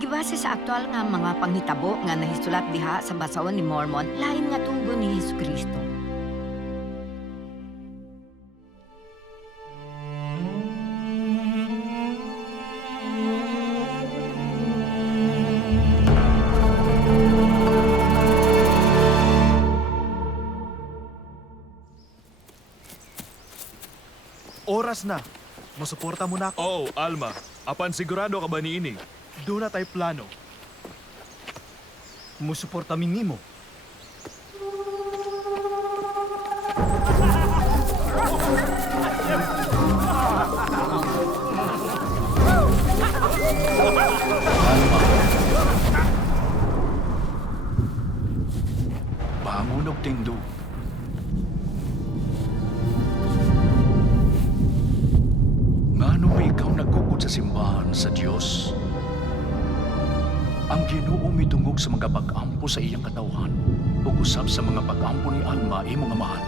Gibase sa aktual nga mga panghitabo nga nahisulat diha sa basahon ni Mormon, lain nga tugon ni Hesukristo. Oras na. Musuporta mo na ako. Oh, Alma. Apan sigurado ka ba niini? Doon na tayo plano. Musuporta min nimo. Bangon og tindo. Ngano ba ikaw nagkukod sa simbahan sa Diyos? Ang Ginoo midungog sa mga pag-ampo sa iyang katawhan ug usab sa mga pag-ampo ni Alma imong amahan.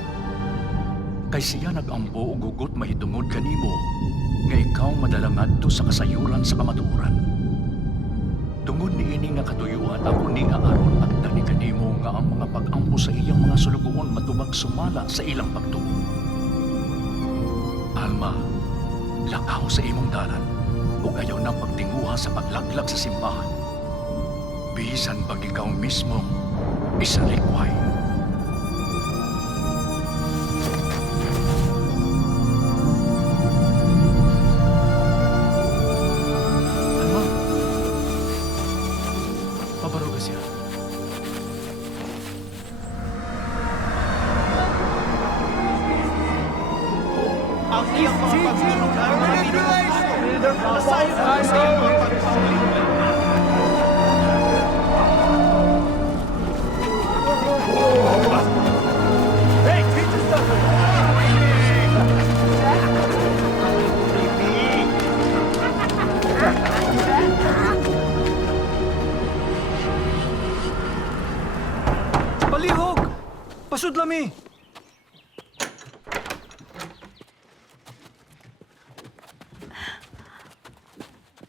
Kay siya nag-ampo ug hugot mahitungod kanimo nga ikaw madala ngadto sa kasayuran sa kamatuoran. Tungod niini nga katuyuan ako ni nga aron agda ni kanimo nga ang mga pag-ampo sa iyang mga sulugoon matubag sumala sa ilang pagtuo. Alma, lakaw sa imong dalan ug ayaw na pagtinguha sa paglaglag sa simbahan. Bisan pag ikaw mismo isalikway. Alma, pabaruga siya. Ang iyang mga pagtulog ay mga pinag-asayo. Masayo ka sa iyong mga pagtulog. Palihog! Pasud lami!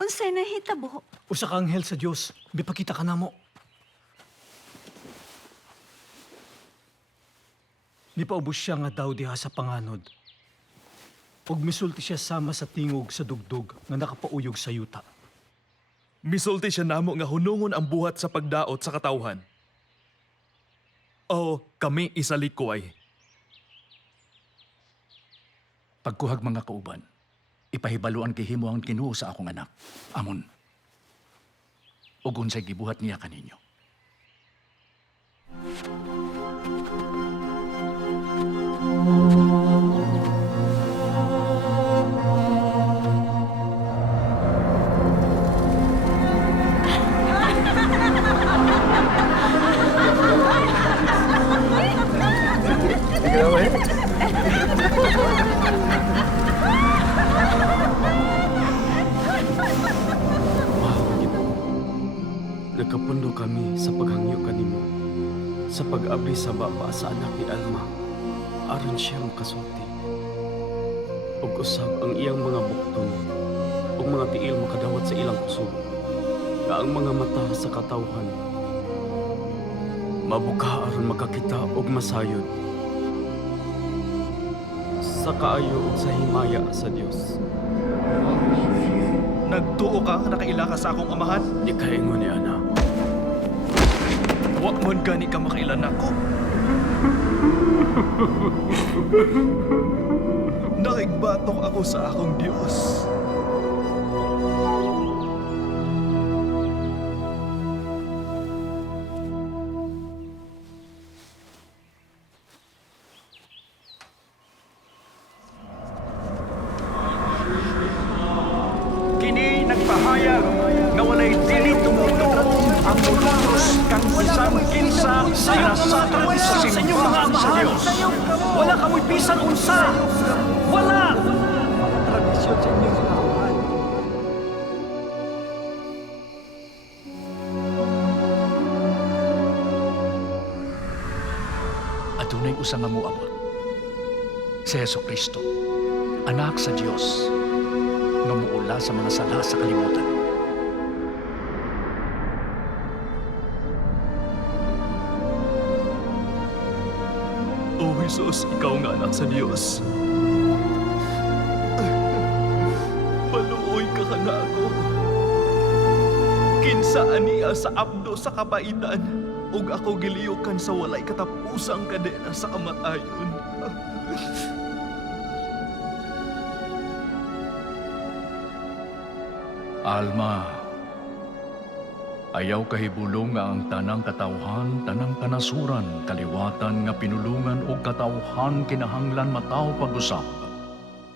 Unsay nahitabo? Usa ka anghel sa Dios, bipakita ka namo. Nipaubos siya nga daw diha sa panganod. Ug misulti siya sama sa tingog sa dugdog nga nakapauyog sa yuta. Misulti siya namo nga hunungon ang buhat sa pagdaot sa katawhan. O kami isalikway. Pagkuhag mga kauban, ipahibaluan kay himo ang Ginoo sa akong anak. Amon. Ug unsay gibuhat niya kaninyo. Nagkapundo kami sa paghangyo kanimo, sa pag-abli sa baba sa anak ni Alma, aron siya makasulti. Ug usab ang iyang mga bukton, ug mga tiil makadawat sa ilang kusog, nga ang mga mata sa katawhan, mabuka aron makakita ug masayod, sa kaayo ug sa himaya sa Dios. Nagtuo ka nga nakaila ka sa akong amahan. Di kaingon ni Ana. Wa man gani ka makailan ako. Nakigbatok ako sa akong Diyos. Kini nagpahayag nga walay dili tumutong ang mulutros kang bisan kinsa sa nasatan sa simbahan sa Dios. Wala kamoy bisan unsa! Wala! Tradisyon sa inyong mga kauban. Adunay usa nga moabot. Si Hesukristo, anak sa Dios, nga muula sa mga sala sa kalibutan. Jesus, ikaw nga anak sa Dios. Maluoy ka na ako. Kinsa aniya sa abdo sa kabaitan, ug ako giliukan sa walay katapusang kadena sa kamatayon. Alma, ayaw kahibulong nga ang tanang katawhan, tanang kanasuran, kaliwatan nga pinulungan o katawhan kinahanglan mataw pag-usap.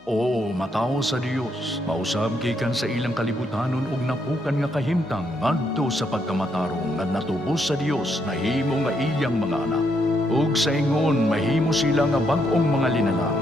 Oo, mataw sa Dios, mausab gikan sa ilang kalibutanon ug napukan nga kahimtang ngadto sa pagkamatarong nga natubos sa Dios na himo nga iyang mga anak. Ug sa ingon mahimo sila nga bag-ong mga linalang.